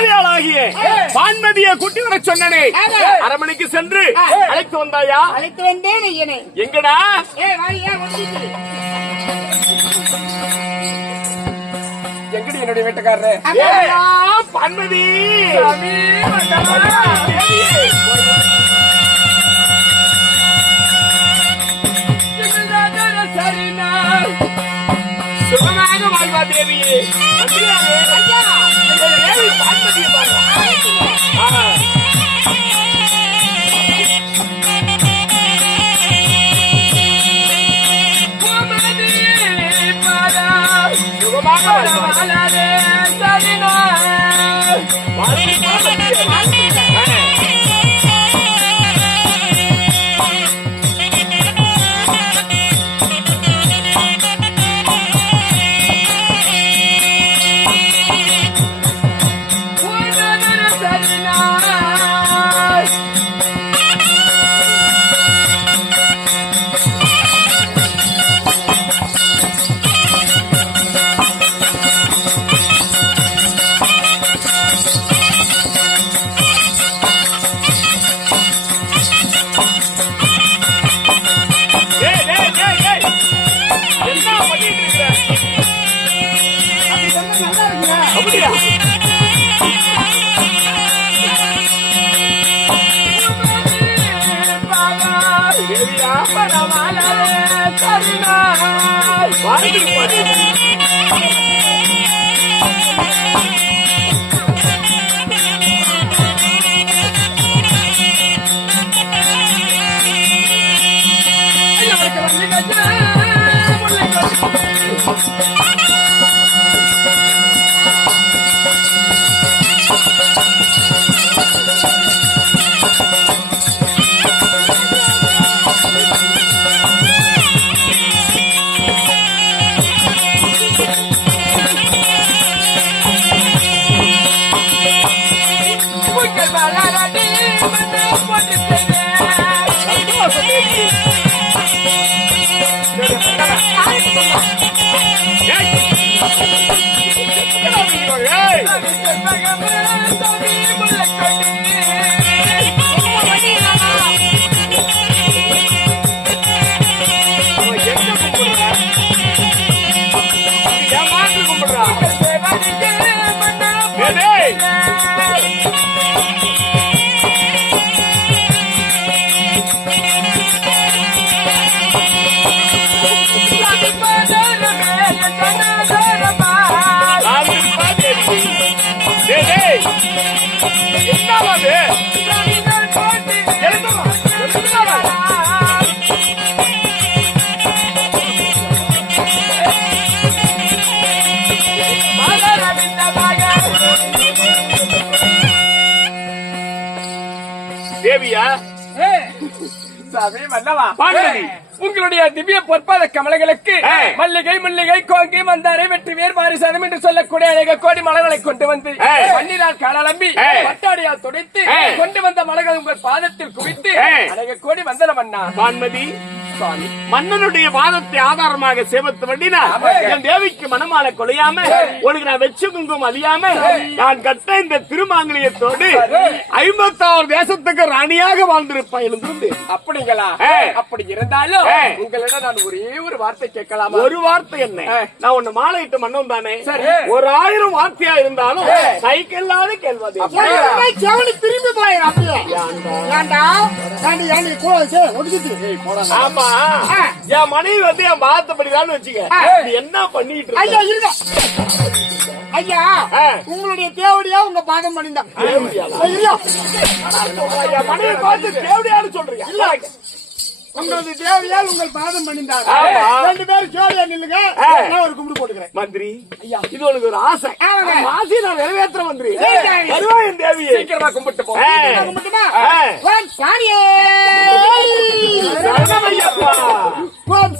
வேலையாளாகிய பான்மதியை கூட்டி வர சொன்னனே, அரமனைக்கு சென்று அழைத்து வந்தாயா? அழைத்து வந்தேன் ஐயனே. எங்கடா? எங்கடி என்னுடைய வீட்டுக்காரரு? பான்மதி சுகமாக வாழ்வா தேவியே. பான்மதியை தேவியா? சாமி மன்னவா, உங்களுடைய திவ்ய பொற்பாத கமலங்களுக்கு மல்லிகை முல்லிகை கோங்கி மந்தாரை வெற்றி வேர் மாரிசனம் என்று சொல்லக்கூடிய அழக கோடி மலர்களை கொண்டு வந்து மண்ணினால் காலம்பி பட்டாடியால் துடைத்து கொண்டு வந்த மலர்கள் உங்கள் பாதத்தில் குவித்து அழக கோடி வந்தன மன்னா. பான்மதி, மன்னனுடைய வாதத்தை ஆதாரமாக சேவத்து வண்டினா என் தேவிக்கு மனமால கொலையாம உனக்கு நான் வெச்சு குங்கும் அழியாம நான் கட்ட இந்த திருமாங்கலியத்தோடு 56 தேசத்துக்கு ராணியாக வாழ்ந்திருப்பேன். எழுந்து அப்படிங்களா? அப்படி இருந்தாலும் உங்களிடம் நான் ஒரே ஒரு வார்த்தை கேட்கலாம். ஒரு வார்த்தை என்ன? நான் ஒண்ணு மாலையிட்டு மன்னன் தானே, ஒரு 1000 வார்த்தையா இருந்தாலும் சைக்கிள்லாத கேள்வாதே திரும்பி போயிடும். ஆமா, என் மனைவி வந்து என் பாத்தப்படிதான் வச்சுக்க, என்ன பண்ணிட்டு ஐயா இருக்க ஐயா, உங்களுடைய தேவடியா உங்க பாதம் பண்ணிதான் மனைவி பார்த்து தேவடியான்னு சொல்றீங்க? உங்களது தேவையால் உங்கள் பாதம் பண்ணிந்தார். 2 பேரும் ஜோடியா நில்லுங்க, நான் ஒரு கும்பிடு போட்டுக்கிறேன். மந்திரி, இது உனக்கு ஒரு ஆசை, ஆசையை நான் நிறைவேற்ற மந்திரி. என் தேவியை சீக்கிரமா கும்பிட்டு போ. கும்பிட்டுமா? சாரியே சரணமையப்பா,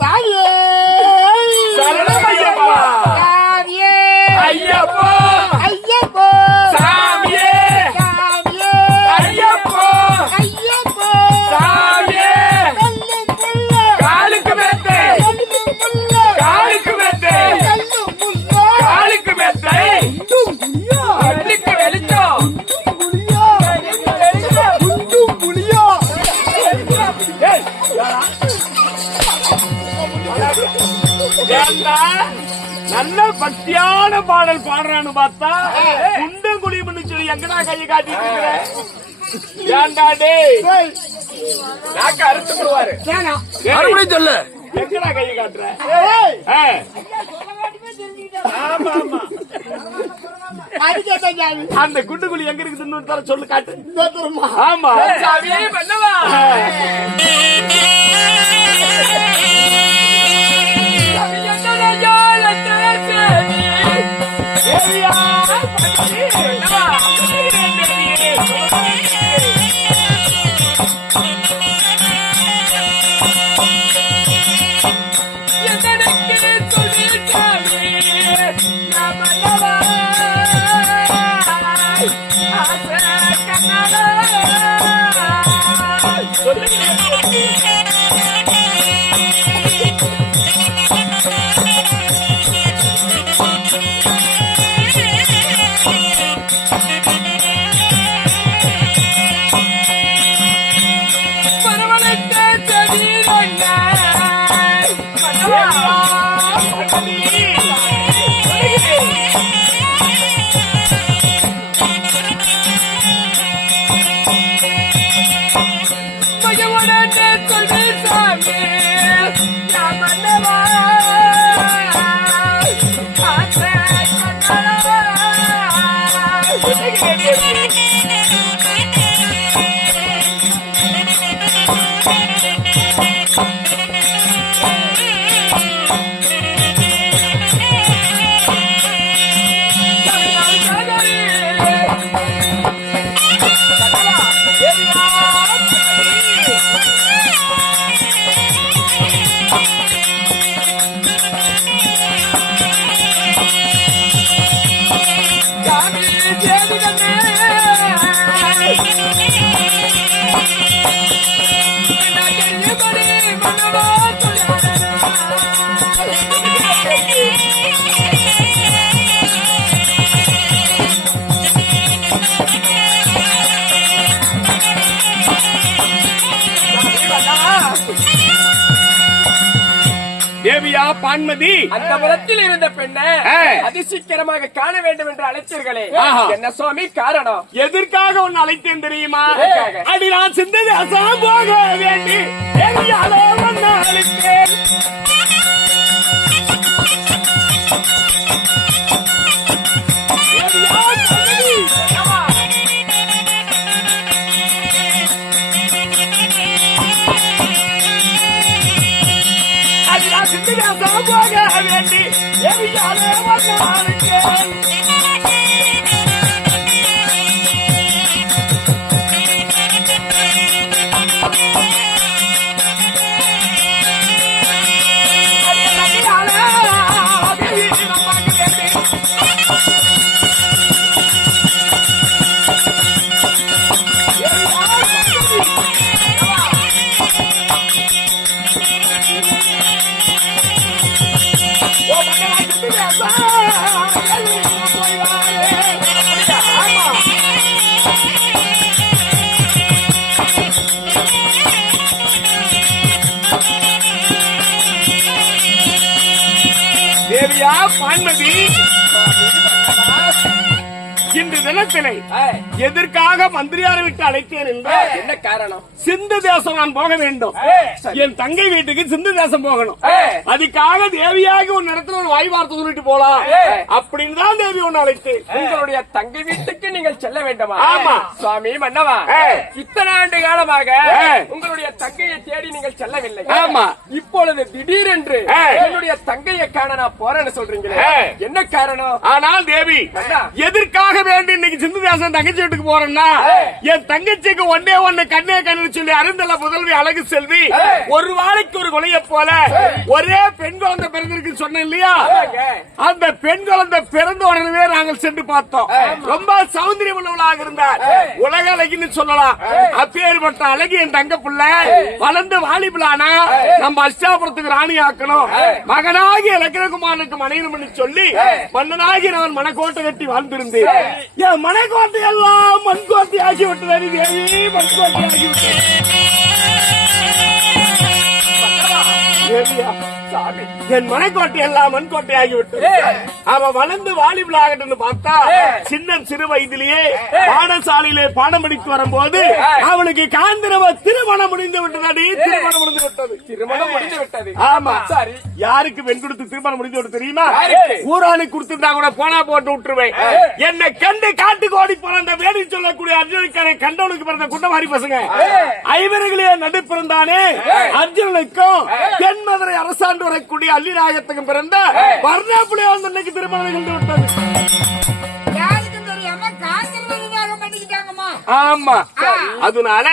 சாரியே சரணமையப்பா, சாரியே ஐயப்பா, ஐயப்பா, சாமியே, சாரியே ஐயப்பா, ஐயப்பா, சாமியே, காலுக்கு மேத்தை, காலுக்கு மேத்தை, காலுக்கு மேத்தை, வெளிச்சம் பக்தியான பாடல் பாடுறான்னு பார்த்தா குண்டம் குழியும்னு சொல்லி எங்கடா கையை காட்டிட்டு இருக்கிற? ஏன்டா டேய் நாக்க அறுத்து போடுவாரு. மறுபடியும் சொல்லு. எங்கடா கையை காட்டுற? ஆமா ஆமா அதுக்கேத்த ஜாமி. அந்த குண்டு குழி எங்க இருக்குதுன்னு தர சொல்லு காட்டு. தோத்துருமா? ஆமா சாமி மன்னவா. சாமி என்னடா ஜாலத்தை சேவி. தேவியா மன்னவா. தேவியா பான்மதி அந்த புறத்தில் இருந்த பெண்ணை அதிசீக்கிரமாக காண வேண்டும் என்று அழைத்தீர்களே, என்ன சுவாமி காரணம்? எதற்காக உன்னை அழைத்தேன் தெரியுமா? எதற்காக? அடி நான் சிந்தது அசாம் போக வேண்டி தேவியாலே உன்னை அழைத்தேன். தேவியா பான்மதி. அடி நான் சிந்தது அசாம் போக வேண்டி தேவியாலே உன்னை அழைத்தேன். தேவியா பான்மதி, இன்று தினத்திலே எதற்காக மந்திரியாரை விட்டு அழைத்தேன் என்றால் என்ன காரணம்? சிந்து தேசம் நான் போக வேண்டும். என் தங்கை வீட்டுக்கு சிந்து தேசம் போகணும். அதுக்காக தேவியாக உன் இடத்துல ஒரு வாய் வார்த்தை சொல்லிட்டு போலாம் அப்படின்னு தான் தேவி ஒன்னு அழைத்தேன். உங்களுடைய தங்கை வீட்டுக்கு நீங்கள் செல்ல வேண்டுமா? ஆமா. சுவாமி மன்னவா, இத்தனை ஆண்டு காலமாக உங்களுடைய தங்கையை தேடி நீங்கள் செல்லவில்லை. ஆமா. இப்பொழுது திடீரென்று என்னுடைய தங்கையை காண நான் போறேன்னு சொல்றீங்களே, என்ன காரணம்? ஆனால் தேவி எதற்காக வேண்டி இன்னைக்கு சிந்து தேசம் தங்கச்சி வீட்டுக்கு போறேன்னா, என் தங்கச்சிக்கு ஒன்னே ஒண்ணு கண்ணே கண்ணு சொல்லி அருந்தல முதல்வி அழகு செல்வி ஒரு வாழைக்கு ஒரு கொலைய போல ஒரே பெண் குழந்தை பிறந்திருக்கு சொன்னேன் இல்லையா? அந்த பெண் குழந்தை பிறந்த உடனே நாங்கள் சென்று பார்த்தோம். ரொம்ப சௌந்தரியம் உள்ளவளாக இருந்தார். உலக அழகின்னு சொல்லலாம். அப்பேற்பட்ட அழகி என் தங்க பிள்ளை வளர்ந்து வாலிபலானா நம்ம அஷ்டாபுரத்துக்கு ராணி ஆக்கணும், மகனாகி இலக்கிரகுமாரனுக்கு மனைவி பண்ணி சொல்லி மன்னனாகி நான் மனக்கோட்டை கட்டி வாழ்ந்திருந்தேன். என் மனக்கோட்டை எல்லாம் மண்கோட்டை ஆகி விட்டது தேவி, மண்கோட்டை ஆகி விட்டது. என் மனைக்கோட்டை எல்லாம் மண்கோட்டை ஆகிவிட்டது. அவ வளர்ந்து வாலிபலாகட்டும்னு பார்த்தா சின்ன சிறு வயதிலேயே பாடசாலையிலே பாடம் படித்து வரும்போது அவளுக்கு காந்திரவ திருமணம் முடிந்து விட்டது. திருமணம் முடிந்து விட்டது. ஆமா, சரி. யாருக்கு பெண் கொடுத்து திருமணம் முடிந்து விட்டு தெரியுமா? ஊரானுக்கு கொடுத்துட்டா கூட போனா போட்டு விட்டுருவேன். என்னை கண்டு காட்டுக்கு ஓடி போன அந்த வேடி சொல்லக்கூடிய அர்ஜுனுக்காரை கண்டவனுக்கு பிறந்த குண்டமாரி பசங்க ஐவர்களே நடுப்பிறந்தானே அர்ஜுனுக்கும் தென்மதுரை அரசாண்டு வரக்கூடிய அல்லிராயத்துக்கும் பிறந்த வர்ணாப்புலியா வந்து இன்னைக்கு திருமணம் நிகழ்ந்து விட்டது. ஆமா, அதனால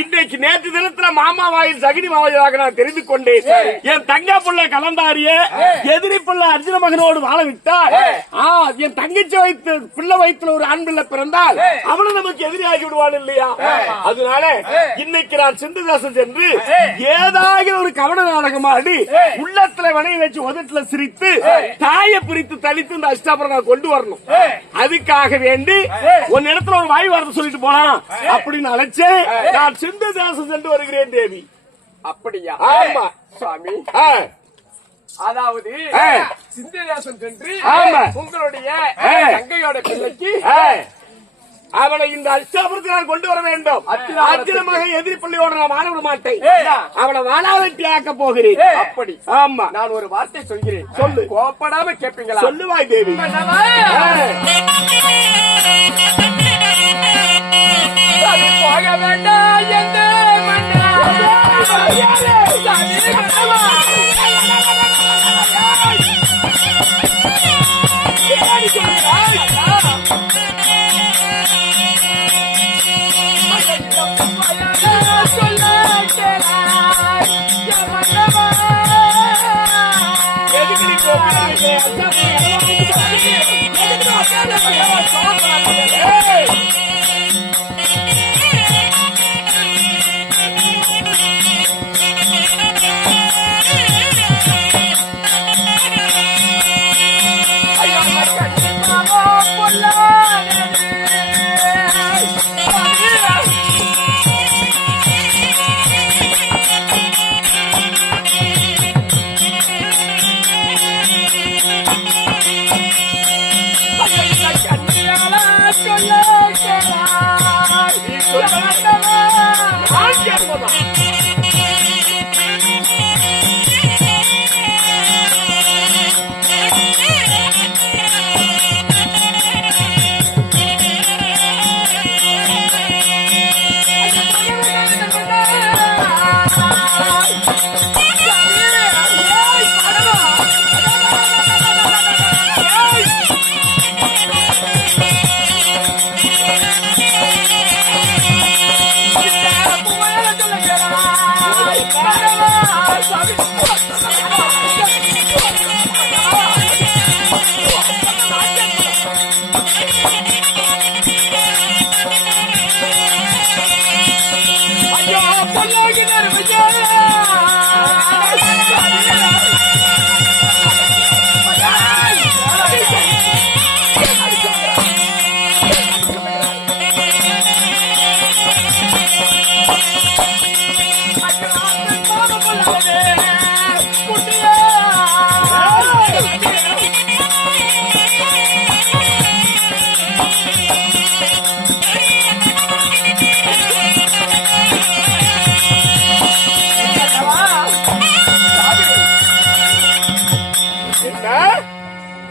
இன்னைக்கு நேற்று தினத்துல மாமா வாயில் சகினி வாயிலாக நான் தெரிந்து கொண்டேன். என் தங்க புள்ள கலந்தாரிய எதிரி புள்ள அர்ஜுன மகனோடு வாழ விட்டால் என் தங்கச்சி வைத்து பிள்ளை வயிற்றுல ஒரு ஆண் பிள்ளை பிறந்தால் அவளும் நமக்கு எதிரியாகி விடுவாள் இல்லையா? அதனால இன்னைக்கு நான் சிந்துதாசன் சென்று ஏதாவது ஒரு கவன நாடகம் ஆடி உள்ளத்துல வனையை வச்சு உதட்டுல சிரித்து தாயை பிரித்து தளித்து இந்த அஷ்டாபுரம் நான் கொண்டு வரணும். அதுக்காக வேண்டி ஒரு இடத்துல ஒரு வாய் வார்த்தை சொல்லிட்டு போலாம் அப்படின்னு அழைச்சு நான் சிந்துதாசன் சென்று வருகிறேன் தேவி. அப்படியா? ஆமா சுவாமி. அதாவது சிந்துதாசன் சென்று உங்களுடைய தங்கையோட பிள்ளைக்கு அவளை இந்த அஷ்டாபுரத்தில் நான் கொண்டு வர வேண்டும். அர்ஜுனமாக எதிரி பள்ளியோட நான் வாழ விட மாட்டேன். அவளை வாழாவட்டி ஆக்க போகிறேன். அப்படி? ஆமா. நான் ஒரு வார்த்தை சொல்கிறேன், சொல்லு. கோப்படாம கேட்பீங்களா? சொல்லுவாய் தேவி. போக வேண்டாம் எந்த மன்னா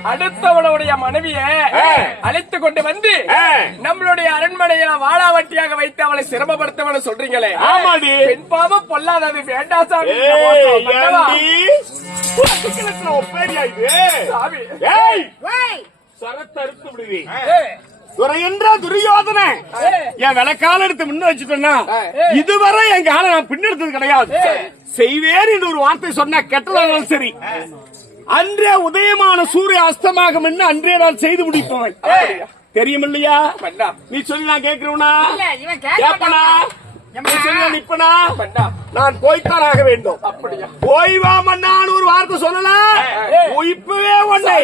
அடுத்தவனுடைய மனைவியை அழைத்து கொண்டு வந்து நம்மளுடைய அரண்மனையில வாழாவட்டியாக வைத்து அவளை சிரமப்படுத்தவன சொல்றீங்களே? ஆமாடி. பெண் பாவம் பொல்லாதது வேண்டாம் சாமி. சரத்தறுத்து விடுவேன். துரியோதன என் விளக்கால எடுத்து முன்ன வச்சுட்டேன்னா இதுவரை என் கால நான் பின்னெடுத்தது கிடையாது. செய்வேன் என்று ஒரு வார்த்தை சொன்ன கெட்டதாலும் சரி, அன்றே உதயமான சூரிய அஸ்தமாகும் என்று அன்றே நான் செய்து முடிப்பவன். தெரியும் இல்லையா? நீ சொல்லி நான் கேட்கிறவனா? கேப்பனா? நீ சொல்லி நிப்பனா? நான் போய்த்தான் ஆக வேண்டும். அப்படியா? போய் வா மன்னான்னு ஒரு வார்த்தை சொல்லல, இப்பவே ஒன்றை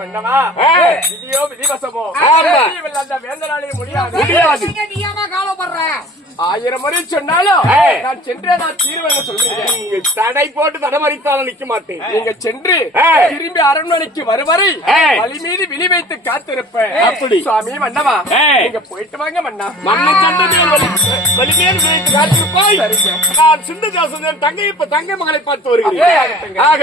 மன்னவா ஏய். விதியோ விதிவசமோ ஆமா. அந்த வேந்தனாலே முடியாது முடியாது. நீ ஏமா கவலைப்படுற 1000 முறை சொன்னாலும் ஏய். நான் சென்றே நான் தீர்வேன்னு சொல்றீங்க நீங்க தடை போட்டு தடமறித்தாலும் நிக்க மாட்டேன். நீங்க சென்று ஏய். திரும்பி அரண்மனைக்கு வருவரை ஏய். வழி மீது விழி வைத்து காத்திருப்பேன் அப்படி. சுவாமி மன்னவா ஏய். நீங்க போயிட்டு வாங்க மன்னா மன்னன் சந்ததியில் வலிமையான விலைக்கு காத்திருப்பாய். சரிங்க. நான் சிந்த ஜாசன் தங்கை மகளை பார்த்து ஏய், வருகிறேன். ஆகட்டுங்க. ஆகட்டும்.